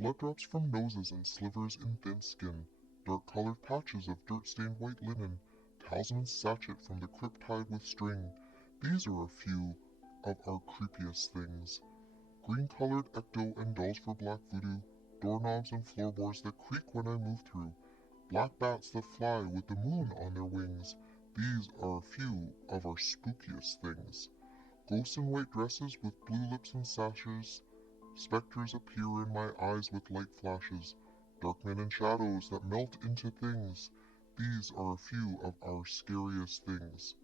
Blood drops from noses and slivers in thin skin, dark-colored patches of dirt-stained white linen, talisman sachet from the crypt tied with string. These are a few of our creepiest things. Green-colored ecto and dolls for black voodoo, doorknobs and floorboards that creak when I move through, black bats that fly with the moon on their wings. These are a few of our spookiest things. Ghosts in white dresses with blue lips and sashes, specters appear in my eyes with light flashes, dark men and shadows that melt into things. These are a few of our scariest things.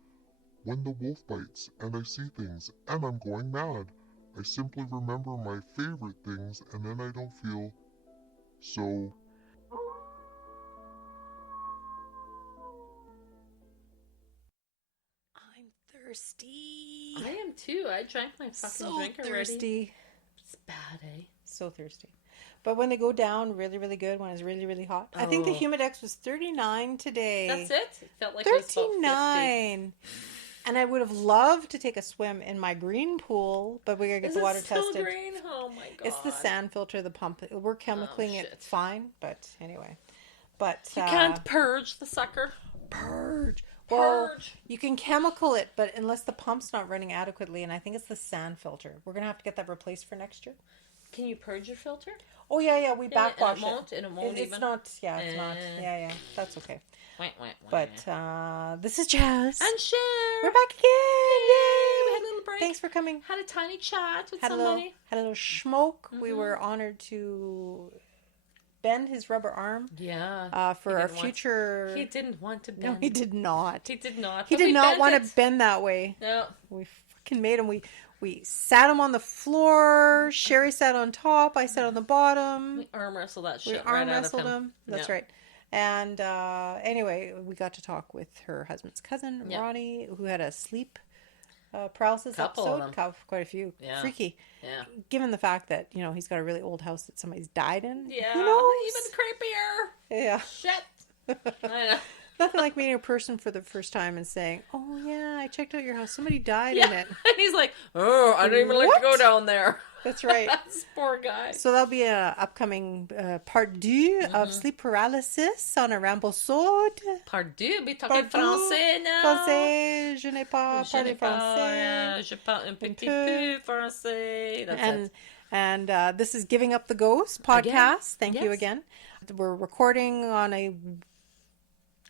When the wolf bites and I see things and I'm going mad, I simply remember my favorite things and then I don't feel so. I'm thirsty. I am too. I drank my fucking drink already. Thirsty. It's bad, eh? So thirsty. But when they go down really, really good, when it's really, really hot. I think the Humidex was 39 today. That's it? It felt like 39. And I would have loved to take a swim in my green pool, but we gotta get the water tested. Green? Oh my god! It's the sand filter, the pump. We're chemicaling it fine, but anyway. But you can't purge the sucker. Purge. Well, you can chemical it, but unless the pump's not running adequately, and I think it's the sand filter. We're gonna have to get that replaced for next year. Can you purge your filter? Oh yeah. We backwash it. And it won't even. It's not. Yeah, it's not. Yeah. That's okay. Wah. But this is Jas and Sher. We're back again. Yay! We had a little break. Thanks for coming. Had a tiny chat with somebody. Had a little smoke. Mm-hmm. We were honored to bend his rubber arm. Yeah. For our future. He didn't want to bend. No, he did not. He did not. He did not want to bend that way. No. We fucking made him. We sat him on the floor. Sherry sat on top. I sat on the bottom. We arm wrestled that shit. We arm wrestled him. That's right. And anyway, we got to talk with her husband's cousin, Ronnie, who had a sleep paralysis episode. Quite a few. Yeah. Freaky. Yeah. Given the fact that, he's got a really old house that somebody's died in. Yeah. Who knows? Even creepier. Yeah. Shit. I know. Nothing like meeting a person for the first time and saying, "Oh yeah, I checked out your house. Somebody died in it." And he's like, "Oh, I didn't even like to go down there." That's right. This poor guy. So that'll be an upcoming part 2 of sleep paralysis on a Rambosode. Part 2, be talking français now. Français, je n'ai pas parlé français. Je parle un petit peu français. That's and this is Giving Up the Ghost podcast. Thank you again. We're recording on a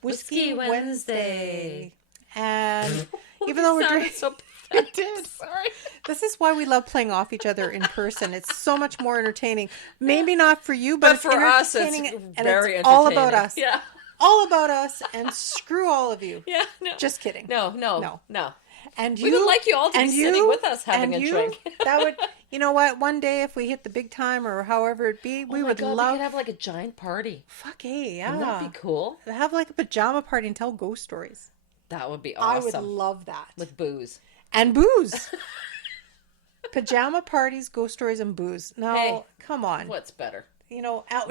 Whiskey Wednesday. And even though we're drinking... So I did. Sorry. This is why we love playing off each other in person. It's so much more entertaining. Maybe not for you, but it's for us, it's very entertaining. All about us. Yeah. All about us, and screw all of you. Yeah, no. Just kidding. No. And we would like you all to be sitting with us having a drink. That would, you know what? One day, if we hit the big time or however it be, we would love. We could have like a giant party. Fuck yeah! Wouldn't that be cool? Have like a pajama party and tell ghost stories. That would be awesome. I would love that with booze and booze. Pajama parties, ghost stories, and booze. No, come on. What's better?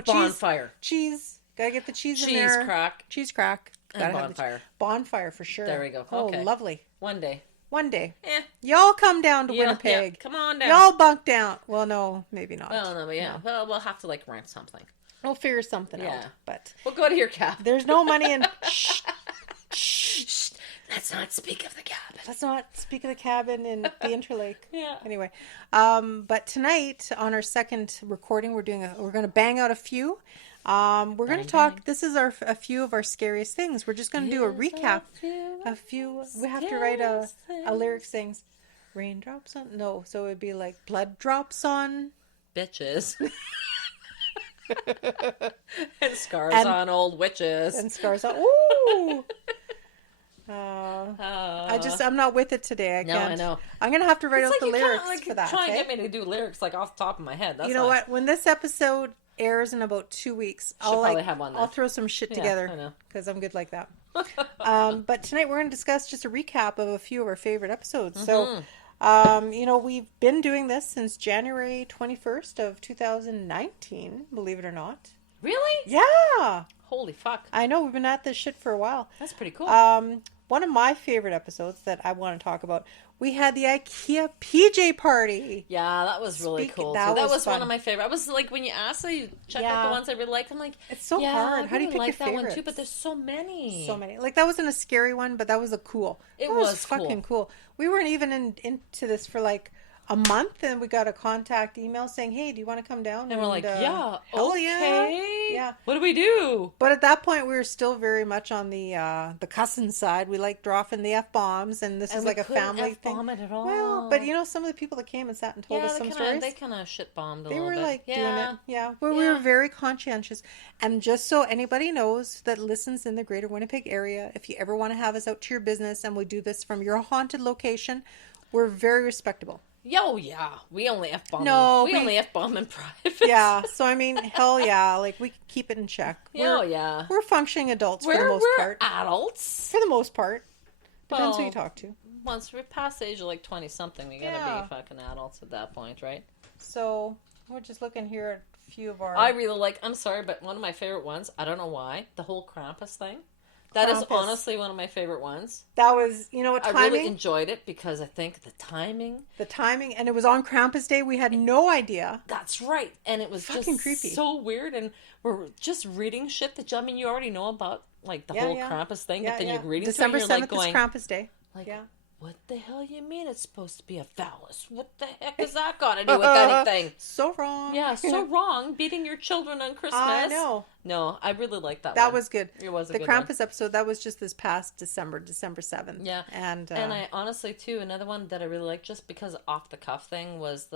Bonfire. Cheese. Gotta get the cheese in there. Cheese crack. And bonfire. Bonfire for sure. There we go. Oh, okay. Lovely. One day. Y'all come down to Winnipeg. Yeah. Come on down. Y'all bunk down. Well, no, maybe not. Well, no, yeah. No. Well, we'll have to rent something. We'll figure something out. But we'll go to your cabin. There's no money in. Shh. Let's not speak of the cabin. Let's not speak of the cabin in the Interlake. Yeah. Anyway, but tonight on our second recording, we're going to bang out a few. We're going to talk. This is a few of our scariest things. We're just going to do a recap. A few. We have to write a lyrics things. Raindrops on. No, so it'd be like blood drops on bitches. And scars on old witches. And scars on. Ooh. I'm not with it today. I can't. I know. I'm gonna have to write out the lyrics for that. Try and get me to do lyrics off the top of my head. That's what? When this episode airs in about 2 weeks, I'll throw some shit together because I'm good like that. But tonight we're going to discuss just a recap of a few of our favorite episodes. So, we've been doing this since January 21st of 2019. Believe it or not. Really? Yeah. Holy fuck. I know, we've been at this shit for a while. That's pretty cool. one of my favorite episodes that I want to talk about, we had the IKEA PJ party. Yeah, that was really cool. That was one of my favorite. I was like, when you asked, I checked out the ones I really liked. I'm like, it's so hard. How do you pick your favorites? One too, but there's so many. So many. Like, that wasn't a scary one, but that was a cool. It was fucking cool. We weren't even into this for like a month, and we got a contact email saying, "Hey, do you want to come down?" And we're like, "Yeah, okay, yeah." What do we do? But at that point, we were still very much on the cussing side. We like dropping the F-bombs, and this is like a family thing. F-bomb it at all. Well, but some of the people that came and sat and told us some stories, they kind of shit bombed a little bit. They were like doing it, But we were very conscientious. And just so anybody knows that listens in the Greater Winnipeg area, if you ever want to have us out to your business, and we do this from your haunted location, we're very respectable. Yo, yeah. We only F-bomb. No, we only F-bomb in private. Yeah. So, I mean, hell yeah. Like, we can keep it in check. We're functioning adults for the most part. We're adults. For the most part. Depends who you talk to. Once we're past the age of like 20-something, we gotta be fucking adults at that point, right? So, we're just looking here at a few of our... I really like... I'm sorry, but one of my favorite ones, I don't know why, the whole Krampus thing. That is honestly one of my favorite ones. That was, what timing? I really enjoyed it because I think the timing, and it was on Krampus Day. We had no idea. That's right. And it was fucking just creepy. So weird. And we're just reading shit that, you already know about, like, the whole Krampus thing. But then you're reading December 7th like going, is Krampus Day. Like, what the hell you mean it's supposed to be a phallus? What the heck has that got to do with anything? So wrong. Yeah, so wrong. Beating your children on Christmas. I know. No, I really liked that one. That was good. It was a good one. The Krampus episode, that was just this past December 7th. Yeah. And I honestly, too, another one that I really liked just because off the cuff thing was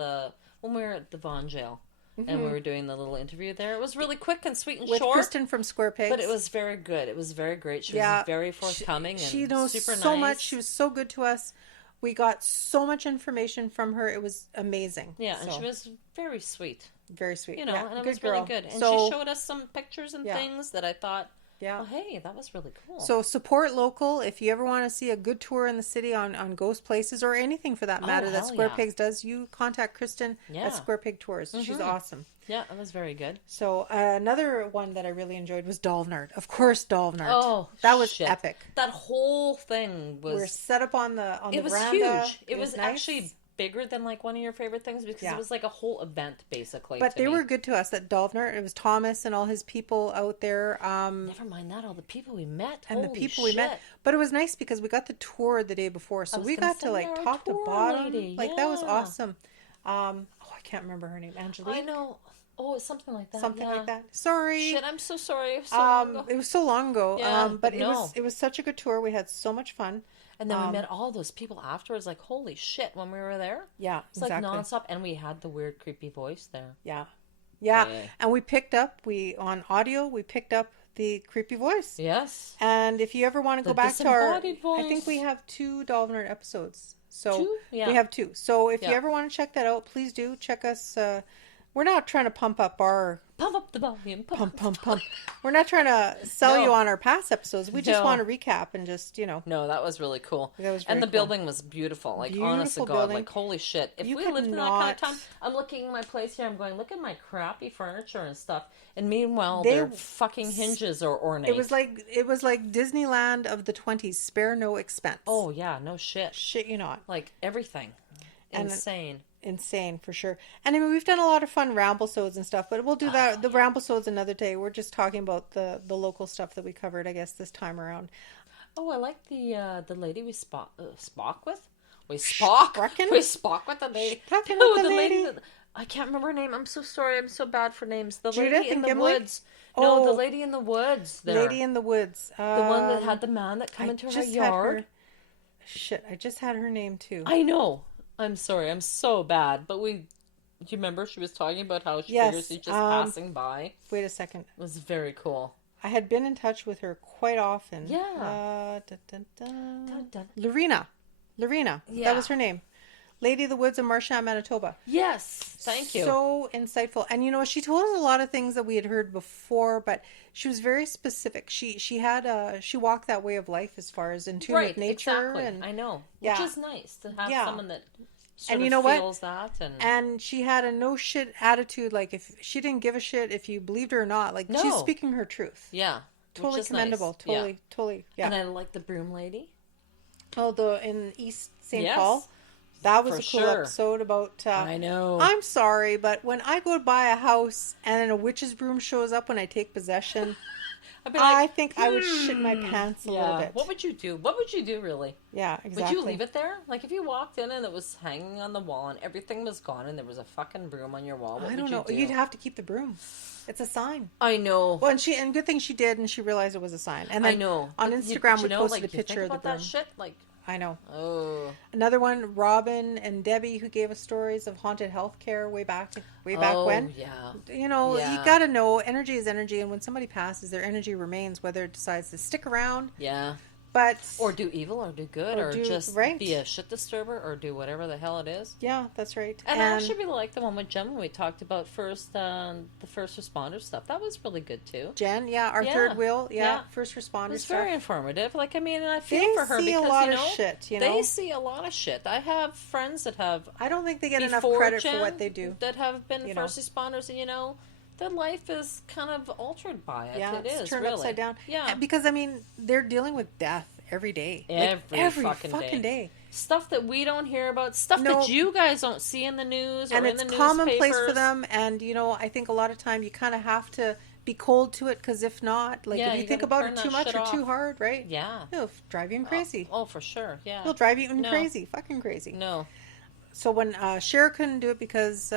when we were at the Vaughan jail. Mm-hmm. And we were doing the little interview there. It was really quick and sweet and with short. With Kristen from Square Pigs. But it was very good. It was very great. She was very forthcoming she and knows super so nice. Much. She was so good to us. We got so much information from her. It was amazing. Yeah, and she was very sweet. Very sweet. And it was girl. really good. And she showed us some pictures and things that I thought, oh, hey, that was really cool. So support local. If you ever want to see a good tour in the city on ghost places or anything for that matter that Square Pigs does, you contact Kristen at Square Pig Tours. Mm-hmm. She's awesome. Yeah, it was very good. So another one that I really enjoyed was Dolvnart. Of course, Dolvnart. Oh, that was epic. That whole thing was... We're set up on the veranda. It was huge. It was nice. Actually bigger than like one of your favorite things because it was like a whole event basically. But they were good to us at Dolvnart. It was Thomas and all his people out there. Never mind that, all the people we met. And the people we met. But it was nice because we got the tour the day before. So we got to like top to bottom. Lady. Like that was awesome. I can't remember her name. Angelique? I know. Oh, it's something like that. Something like that. Sorry. Shit, I'm so sorry. It was so long ago. It was so long ago. But it was such a good tour. We had so much fun. And then we met all those people afterwards. Like, holy shit, when we were there. Yeah, it's like nonstop. And we had the weird, creepy voice there. Yeah. And we picked up, on audio, we picked up the creepy voice. Yes. And if you ever want to go back to our... voice. I think we have 2 Dolvnart episodes. So we have 2. So if you ever want to check that out, please do. Check us... we're not trying to pump up our... Pump up the volume. Pump. We're not trying to sell you on our past episodes. We just want to recap and just, No, that was really cool. That was and the building was beautiful. Like, honest to God, like, holy shit. If we lived in that kind of time... I'm looking at my place here, I'm going, look at my crappy furniture and stuff. And meanwhile, their fucking hinges are ornate. It was like Disneyland of the 20s. Spare no expense. Oh, yeah, no shit. Shit you not. Like, everything. Insane for sure. And I mean, we've done a lot of fun ramble-sodes and stuff, but we'll do that the ramble-sodes another day. We're just talking about the local stuff that we covered, I guess, this time around. Oh, I like the lady we spoke with. We spoke with the lady. The lady. I can't remember her name. I'm so sorry. I'm so bad for names. The Judith lady in the Gimli? woods. No, the lady in the woods. There. Lady in the woods. The one that had the man that come into her yard. I just had her name too. I know. I'm sorry, I'm so bad. But do you remember she was talking about how she figures he's just passing by? Wait a second. It was very cool. I had been in touch with her quite often. Yeah. Lorena. Yeah. That was her name. Lady of the Woods of Marchand, Manitoba. Yes. Thank you. So insightful. And she told us a lot of things that we had heard before, but she was very specific. She walked that way of life as far as in tune with nature. Exactly. And I know. Which is nice to have someone that sort and of feels that. And she had a no shit attitude. Like, if she didn't give a shit if you believed her or not. Like, she's speaking her truth. Yeah. Totally commendable. Nice. Totally. Yeah. And I like the broom lady. Oh, in East St. Paul? That was a cool episode about... I know. I'm sorry, but when I go to buy a house and then a witch's broom shows up when I take possession... I think I would shit my pants a little bit. What would you do? What would you do, really? Yeah, exactly. Would you leave it there? Like, if you walked in and it was hanging on the wall and everything was gone and there was a fucking broom on your wall, what would you do? I don't know. You'd have to keep the broom. It's a sign. I know. Well, and good thing she did, and she realized it was a sign. And then on Instagram, we posted a picture of the broom. That shit? Like, I know. Oh. Another one, Robin and Debbie, who gave us stories of haunted healthcare way back when. Yeah. You know, you got to know energy is energy, and when somebody passes, their energy remains, whether it decides to stick around. Yeah. But or do evil, or do good, or just be a shit disturber, or do whatever the hell it is. Yeah, that's right. And I actually really liked the one with Jen when we talked about the first responder stuff. That was really good too. Jen, our third wheel, first responder. It's stuff. very informative. Like, I mean, I feel for her because they see a lot of shit. You know, they see a lot of shit. I have friends that have. I don't think they get enough credit for what they do. That have been first responders, and their life is kind of altered by it. Yeah, it's turned really upside down. Yeah, because I mean, they're dealing with death every day. Every fucking day. Stuff that we don't hear about. Stuff that you guys don't see in the news or in the newspapers. And it's commonplace for them. And I think a lot of time you kind of have to be cold to it, because if not, like if you think about it too much or too hard, right? Yeah, it'll drive you crazy. Oh, for sure. Yeah, it'll drive you crazy, fucking crazy. No. So when Cher couldn't do it because.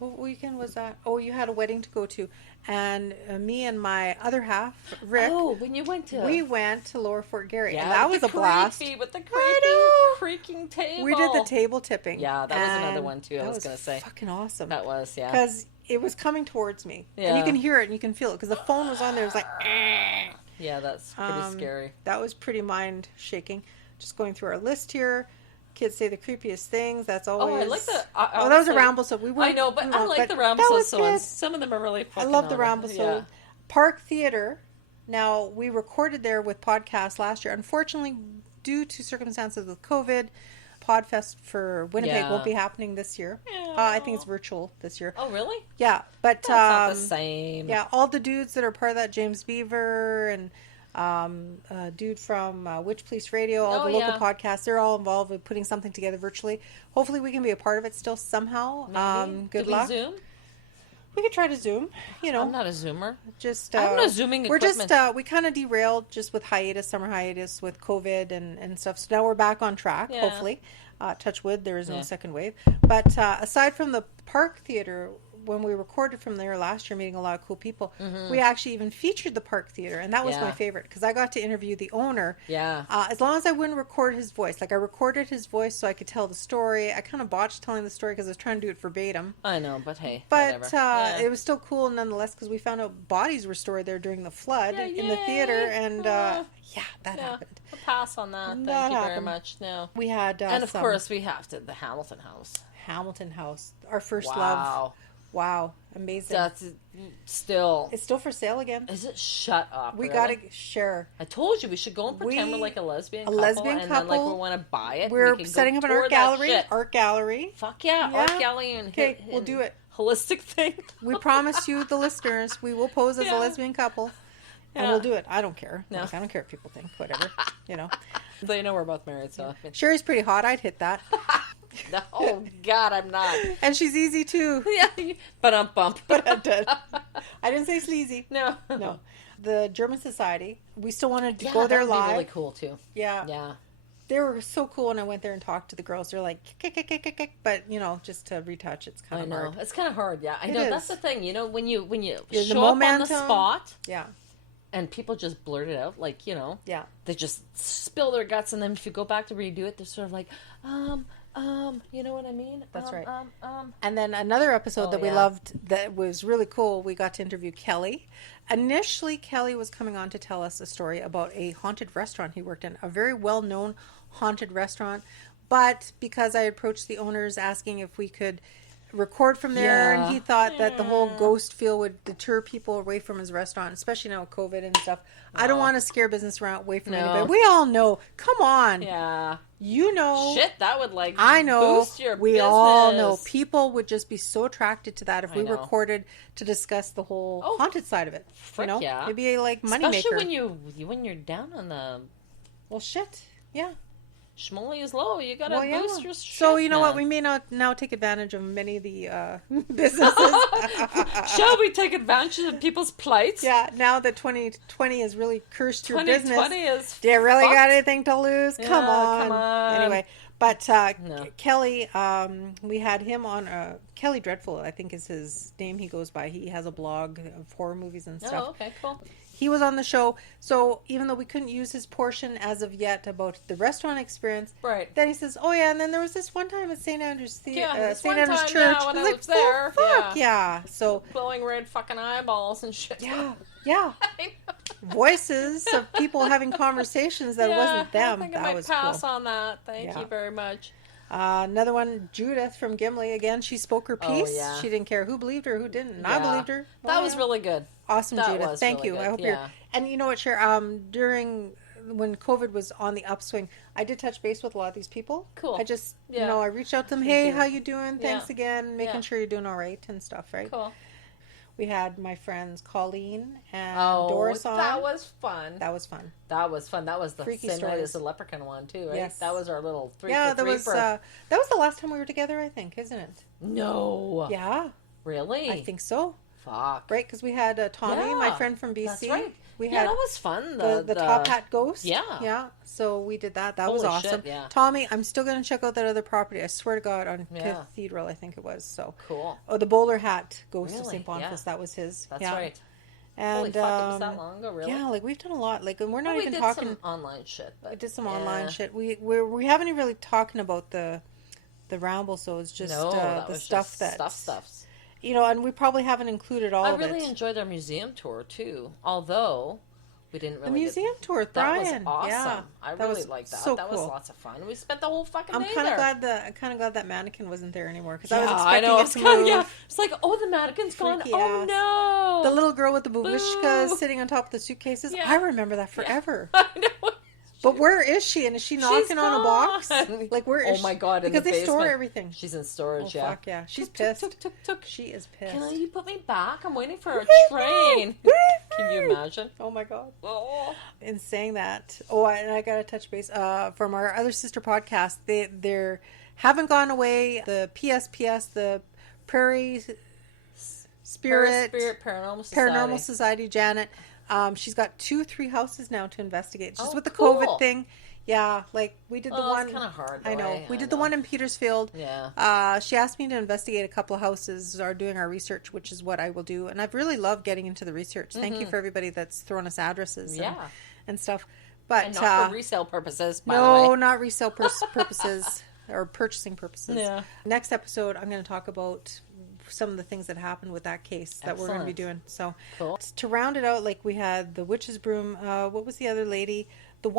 What weekend was that? Oh, you had a wedding to go to. And me and my other half, Rick. Oh, when you went to... We went to Lower Fort Garry. Yeah, and that was a blast. With the creaking table. We did the table tipping. Yeah, that was another one too, I was going to say. Fucking awesome. That was, yeah. Because it was coming towards me. Yeah. And you can hear it and you can feel it. Because the phone was on there. It was like... Yeah, that's pretty scary. That was pretty mind-shaking. Just going through our list here. Kids say the creepiest things. That's always. Oh, I like the. that was a ramble. So we were. I know, but I like the ramble. So some of them are really. I love the ramble. So Park Theater. Now we recorded there with podcasts last year. Unfortunately, due to circumstances with COVID, Podfest for Winnipeg won't be happening this year. I think it's virtual this year. Oh, really? Yeah, but that's not the same. Yeah, all the dudes that are part of that, James Beaver and. A dude from Witch Police Radio, all the local podcasts, they're all involved with putting something together virtually. Hopefully we can be a part of it still somehow. Good luck. Zoom? We could try to Zoom. I'm not a Zoomer. I'm not zooming equipment. We kind of derailed just with summer hiatus with COVID and stuff. So now we're back on track, hopefully. Touch wood, there is no second wave. But aside from the Park Theater, when we recorded from there last year, meeting a lot of cool people, we actually even featured the Park Theater, and that was my favorite because I got to interview the owner. Yeah. As long as I wouldn't record his voice, like I recorded his voice so I could tell the story. I kind of botched telling the story because I was trying to do it verbatim. I know, but hey, but it was still cool nonetheless because we found out bodies were stored there during the flood in the theater, and that happened. I'll pass on that. Thank you very much. No, we had, and of course we have to the Hamilton House, our first love. Wow, amazing. That's still... It's still for sale again. Is it? Shut up. We gotta share. I told you, we should go and pretend we're like a lesbian couple. And then like we want to buy it. We're setting up an art gallery. Art gallery. Fuck yeah. Art gallery. Okay, we'll do it. Holistic thing. We promise you, the listeners, we will pose as a lesbian couple. And we'll do it. I don't care. No. Like, I don't care what people think. Whatever. They know we're both married, so... Sherry's pretty hot. I'd hit that. No, oh God, I'm not. And she's easy too. Yeah, but I'm bump. But I did. I didn't say sleazy. No. The German Society. We still wanted to go there live. That'd be really cool too. Yeah. They were so cool when I went there and talked to the girls. They're like, kick, but just to retouch, it's kind of hard. I know it's kind of hard. Yeah, I know. That's the thing. When you You're show up on the spot. Yeah. And people just blurt it out, like Yeah. They just spill their guts, and then if you go back to redo it, they're sort of like, you know what I mean? That's right. And then another episode that we loved that was really cool, we got to interview Kelly. Initially, Kelly was coming on to tell us a story about a haunted restaurant he worked in, a very well-known haunted restaurant. But because I approached the owners asking if we could record from there, and he thought that the whole ghost feel would deter people away from his restaurant, especially now with COVID and stuff. I don't want to scare business away from anybody. We all know. Come on. Yeah. Shit, that would boost your we business. all know. People would just be so attracted to that if we recorded to discuss the whole haunted side of it. Yeah. It'd be like moneymaker. Especially when you're down on the... Well, shit. Yeah. Schmolly is low. You gotta boost your shit. So you know what? We may not now take advantage of many of the businesses. Shall we take advantage of people's plights? Yeah. Now that 2020 has really cursed your business. 2020 is. Do you really got anything to lose? Yeah, come on. Anyway, but no. Kelly, we had him on. Kelly Dreadful, I think is his name. He goes by. He has a blog of horror movies and stuff. Oh, okay, cool. He was on the show, so even though we couldn't use his portion as of yet about the restaurant experience, right? Then he says, "Oh yeah," and then there was this one time at St. Andrew's St. Andrew's Church. Yeah, when I was there, oh, fuck yeah. So glowing red fucking eyeballs and shit. Yeah. Voices of people having conversations that wasn't them. I think that I might was pass cool. on that. Thank you very much. Another one, Judith from Gimli. Again, she spoke her piece. Oh, yeah. She didn't care who believed her, who didn't. And I believed her. That was really good. Awesome, that Judith. Thank really you. Good. I hope you're. And you know what, Cher? During when COVID was on the upswing, I did touch base with a lot of these people. Cool. I just, I reached out to them. Hey, how you doing? Thanks again. Making sure you're doing all right and stuff, right? Cool. We had my friends Colleen and Doris on. That was fun. That was fun. That was fun. That was the freaky same stories. night as the leprechaun one too, right? Yes. That was our little three. Yeah, that was the last time we were together, I think, isn't it? No. Yeah. Really? I think so. Fuck. Right, because we had Tommy, my friend from BC. That's right. We had that was fun. The Top Hat Ghost. Yeah. Yeah. So we did that. That was awesome. Shit, yeah. Tommy, I'm still going to check out that other property. I swear to God, on Cathedral, I think it was. So cool. Oh, the Bowler Hat Ghost of St. Boniface. That was his. That's right. And holy fuck, it was that long ago, really? Yeah, like we've done a lot. Like, and we're not even talking. We did some online shit. We did some online shit. We haven't even really talking about the ramble. So it's just the stuff that stuffs. You know, and we probably haven't included all of it. I really enjoyed our museum tour too, although we didn't really. The museum tour with Brian. That was awesome. Yeah, I really liked that. So that cool. was lots of fun. We spent the whole fucking day there. I'm kind of glad that mannequin wasn't there anymore because I was expecting it to move. It's like, oh, the mannequin's gone. Oh no! The little girl with the babushkas sitting on top of the suitcases. Yeah. I remember that forever. I know. But where is she? And is she knocking on a box? Like, where is she? Oh my God, because they basement. Store everything. She's in storage, Fuck yeah. She's pissed. She is pissed. Can you put me back? I'm waiting for a train. Can you imagine? Oh my God. Oh. In saying that, and I got to touch base from our other sister podcast. They haven't gone away. The PSPS, the Prairie Spirit Paranormal Society, Janet. She's got 2-3 houses now to investigate. Just with the COVID thing. Yeah, like we did the one. It's kind of hard. I know. We did the one in Petersfield. Yeah. She asked me to investigate a couple of houses or doing our research, which is what I will do. And I've really loved getting into the research. Thank you for everybody that's thrown us addresses and stuff. But and not for resale purposes, by the way. No, not resale purposes or purchasing purposes. Yeah. Next episode, I'm going to talk about some of the things that happened with that case that we're going to be doing. So to round it out, like we had the witch's broom. What was the other lady? The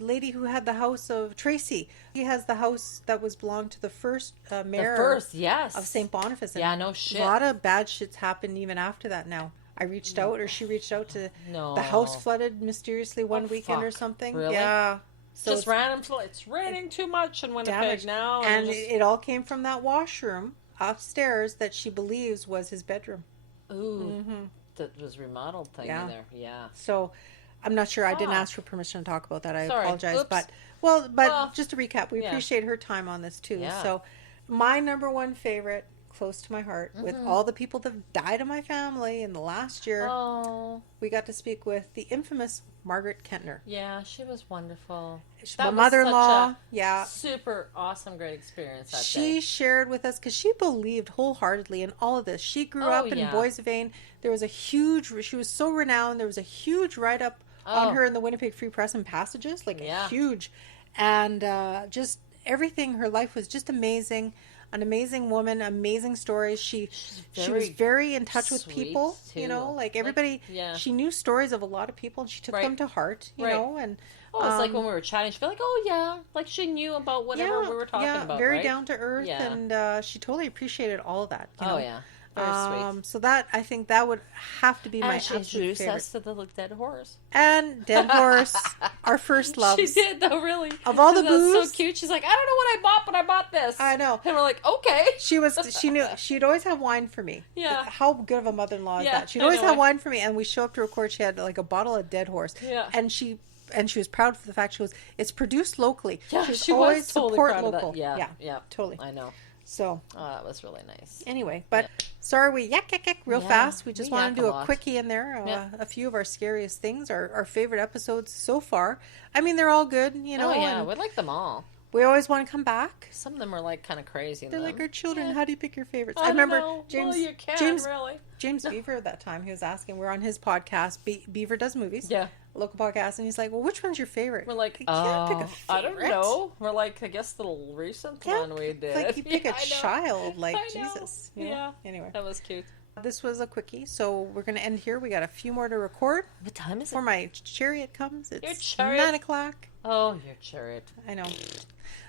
lady who had the house of Tracy. He has the house that was belonged to the first mayor of St. Boniface. Yeah, no shit. A lot of bad shit's happened even after that now. I reached out, or she reached out to the house flooded mysteriously one weekend or something. Really? Yeah. So just random. It's raining too much in Winnipeg now. And it all came from that washroom upstairs that she believes was his bedroom. Ooh. Mm-hmm. That was remodeled thing in there. Yeah. So I'm not sure. I didn't ask for permission to talk about that. I apologize. Oops. But just to recap, we appreciate her time on this too. Yeah. So my number one favorite, close to my heart, with all the people that died in my family in the last year, we got to speak with the infamous Margaret Kentner. Yeah, she was wonderful. My mother-in-law, super awesome, great experience that day. She shared with us, because she believed wholeheartedly in all of this. She grew up in Boissevain. There was she was so renowned, there was a huge write-up on her in the Winnipeg Free Press and Passages, huge. And just everything, her life was just amazing. An amazing woman, amazing stories. She was very in touch with people, too. You know, like everybody. She knew stories of a lot of people, and she took them to heart, you know. And it's like when we were chatting, she'd be like, "Oh yeah," like she knew about whatever we were talking about. Very down to earth, and she totally appreciated all of that. You know? Oh yeah. Very sweet. So that, I think that would have to be my absolute favorite. And she introduced us to the Dead Horse. And Dead Horse, our first love. She did, though, really. Of all the booze. So cute. She's like, I don't know what I bought, but I bought this. I know. And we're like, okay. She knew, she'd always have wine for me. Yeah. How good of a mother-in-law is that? She'd always have wine for me, and we show up to record, she had like a bottle of Dead Horse. Yeah. And she and she was proud of the fact it's produced locally. Yeah, she always totally proud local. Of that. Yeah, totally. I know. So that was really nice. Anyway, but sorry we yak real fast. We just want to do a quickie in there. A few of our scariest things, our favorite episodes so far. I mean, they're all good, you know. Oh yeah, we like them all. We always want to come back. Some of them are like kind of crazy. They're like our children. How do you pick your favorites? I remember know. James. Well, you can, James really. James Beaver at that time. He was asking. We're on his podcast. Beaver Does Movies. Yeah. A local podcast, and he's like, "Well, which one's your favorite?" We're like, you can't pick a favorite. I don't know. We're like, I guess the recent one we did. Like you pick a child, like Jesus. You know? Yeah. Anyway, that was cute. This was a quickie, so we're going to end here. We got a few more to record. What time is it? Before my chariot comes. It's your chariot? 9 o'clock. Oh, your chariot. I know.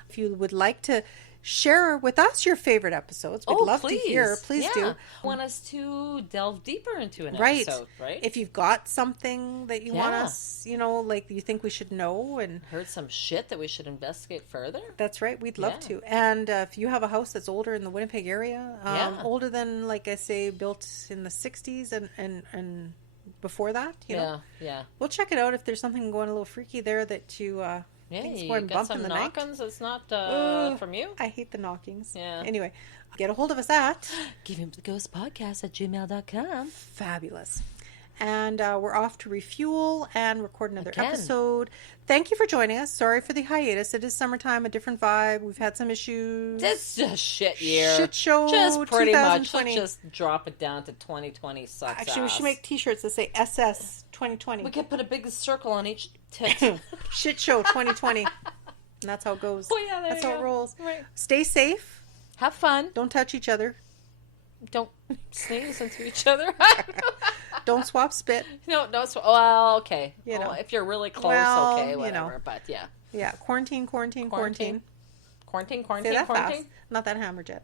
If you would like to share with us your favorite episodes, we'd love to hear. Please do. Want us to delve deeper into an episode, right? If you've got something that you want us, you know, like you think we should know and heard some shit that we should investigate further. That's right. We'd love to. And if you have a house that's older in the Winnipeg area, older than, like I say, built in the 60s and before that, you know, we'll check it out if there's something going a little freaky there that you you got some knockings that's not from you? I hate the knockings. Yeah. Anyway, get a hold of us at Givinguptheghostpodcast@gmail.com. Fabulous. And we're off to refuel and record another episode. Thank you for joining us. Sorry for the hiatus. It is summertime, a different vibe. We've had some issues. This is a shit year. Shit show. Just pretty much. Let's just drop it down to 2020 sucks. Actually, we should make t-shirts that say SS 2020. We could put a big circle on each tit. Shit show 2020. And that's how it goes. Oh, yeah, that's how it rolls. Right. Stay safe. Have fun. Don't touch each other. Don't sneeze into each other. Don't swap spit. No, well, okay. You know, if you're really close, okay, whatever. You know. But yeah. Yeah, quarantine. Quarantine. Say that fast. Not that hammerjet.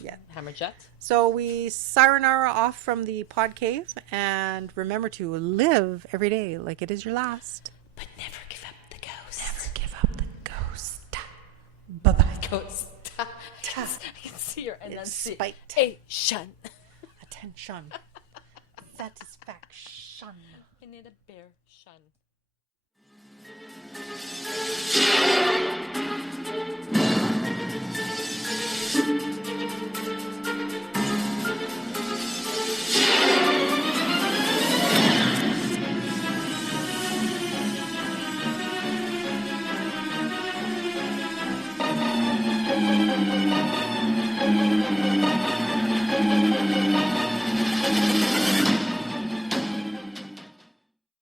Yeah. Hammerjet. So we sayonara off from the pod cave, and remember to live every day like it is your last. But never give up the ghost. Never give up the ghost. Bye-bye. Ghost. I can see your enunciation. Attention. Satisfaction. I need a bear shun.